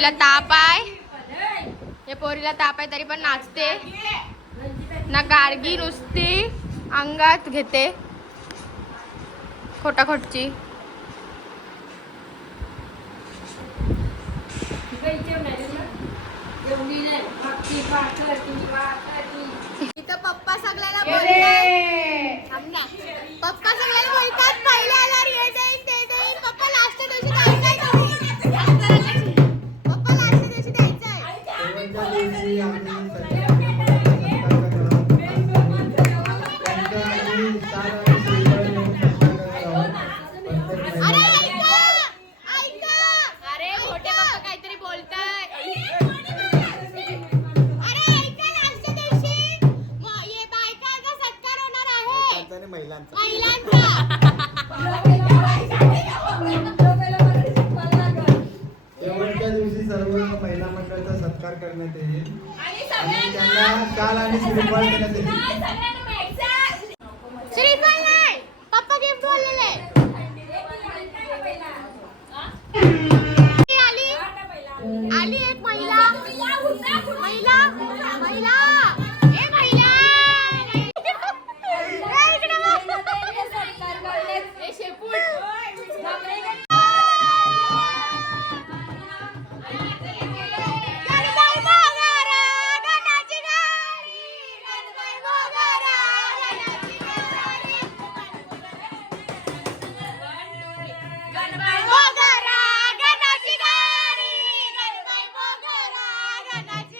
तिला ताप आहे. हे पोरीला ताप आहे तरी पण नाचते. ना गार्गी नुसती अंगात घेते. खोटाखोटची. इथं पप्पा सगळ्याला बोलतात. पप्पा सगळ्याला बोलतात पहिल्या आल्यावर येते पुरुषांचा आणि महिलांचा. शेवटच्या दिवशी सर्व महिला मंडळाचा सत्कार करण्यात येईल. आणि त्यांना काल आणि सुरुवात करण्यात येईल. Bye, Nazi.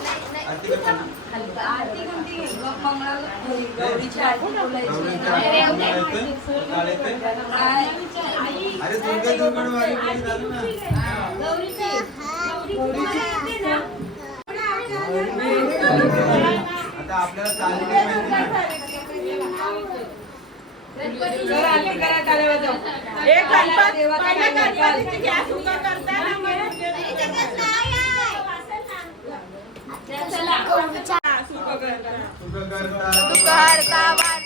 येते. अरे दुर्गा दुर्गा वारी कोणी झालं ना आता आपल्याला चालली नाही माहिती ना. सुख करता करता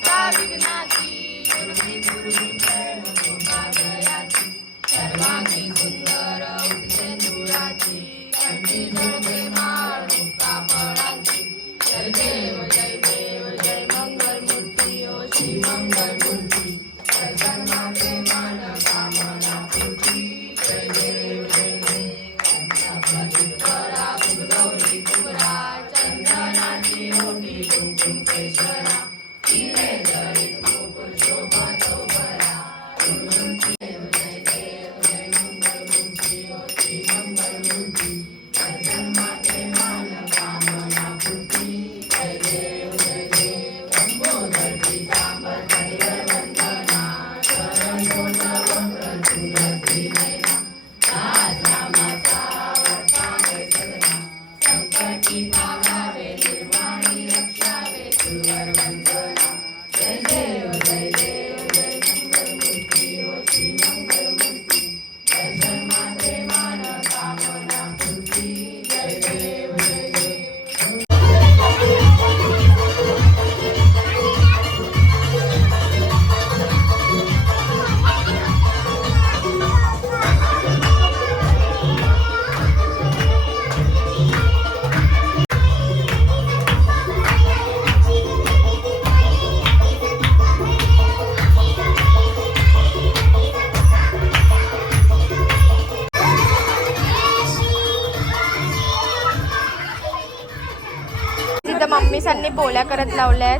तिथं पोल्या सांनी पोळ्या करत लावल्यात.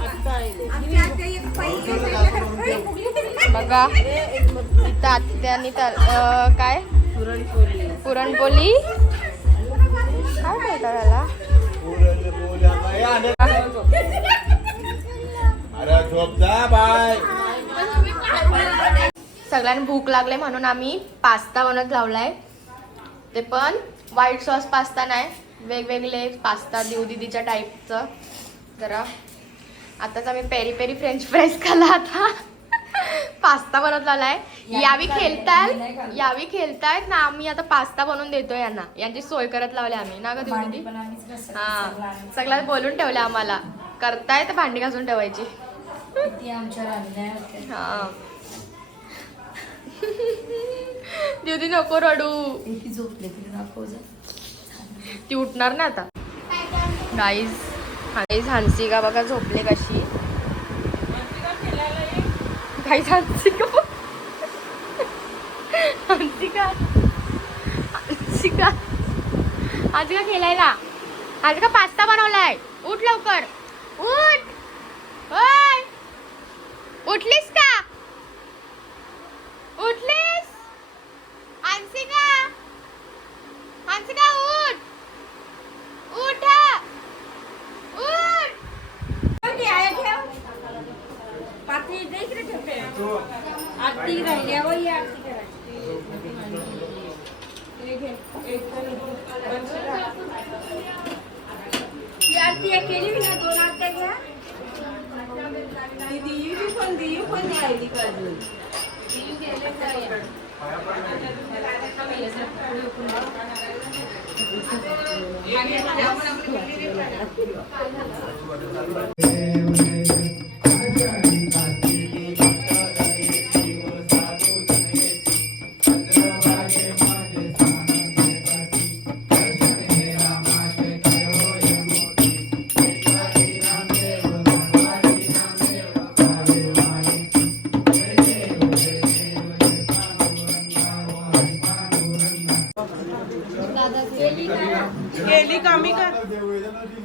बघा इथं तर काय? पुरणपोळी. काय बोलतात त्याला? सगळ्यांना भूक लागले म्हणून आम्ही पास्ता बनत लावलाय. ते पण व्हाईट सॉस पास्ता नाही वेगवेगळे पास्ता देऊ दीदीच्या टाईपचं जरा. आताच आम्ही पेरी पेरी फ्रेंच फ्राईज खाल्ला आता. पास्ता बनवत लावलाय यावी खेळतायत. यावी खेळतायत ना आम्ही आता पास्ता बनवून देतोय यांना. यांची सोय करत लावली आम्ही. ना ग दीदी हा. सगळ्यात बोलून ठेवलं आम्हाला. करतायत भांडी घासून ठेवायची. हा. दीदी नको रडू. ती उठणार ना आता. गाईज आणि झांसी का बघा झोपले कशी. गाईज का बघ. हानसिका हानसिका हानसिका खेळायला? का पास्ता बनवलाय? उठ लवकर. उठ. उठलीस का? उठलीस हानसिका हानसिका उठ उठ उठ आरती राहिल्यावर ही आरती करायची. ही आरती केली मी ना दोन आरत्या घ्या. गेली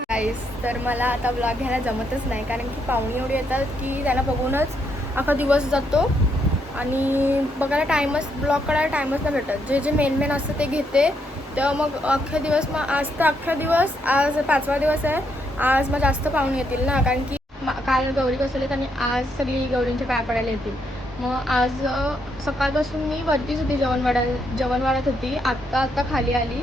गाईस तर मला आता ब्लॉग घ्यायला जमतच नाही कारण की पाहुणे एवढी येतात की त्यांना बघूनच अख्खा दिवस जातो. आणि बघायला टाईमच ब्लॉग करायला टाईमच नाही भेटत. जे जे मेन मेन असतं ते घेते. तेव्हा मग अख्खा दिवस मग आज तर अख्खा दिवस आज पाचवा दिवस आहे. आज मग जास्त पाहुणे येतील ना कारण की काल गौरी बसवलीत आणि आज सगळी गौरींच्या पाया पडायला येतील. मग आज सकाळपासून मी वरतीच होती जेवण वाढायला जेवण वाढत होती. आत्ता आत्ता खाली आली.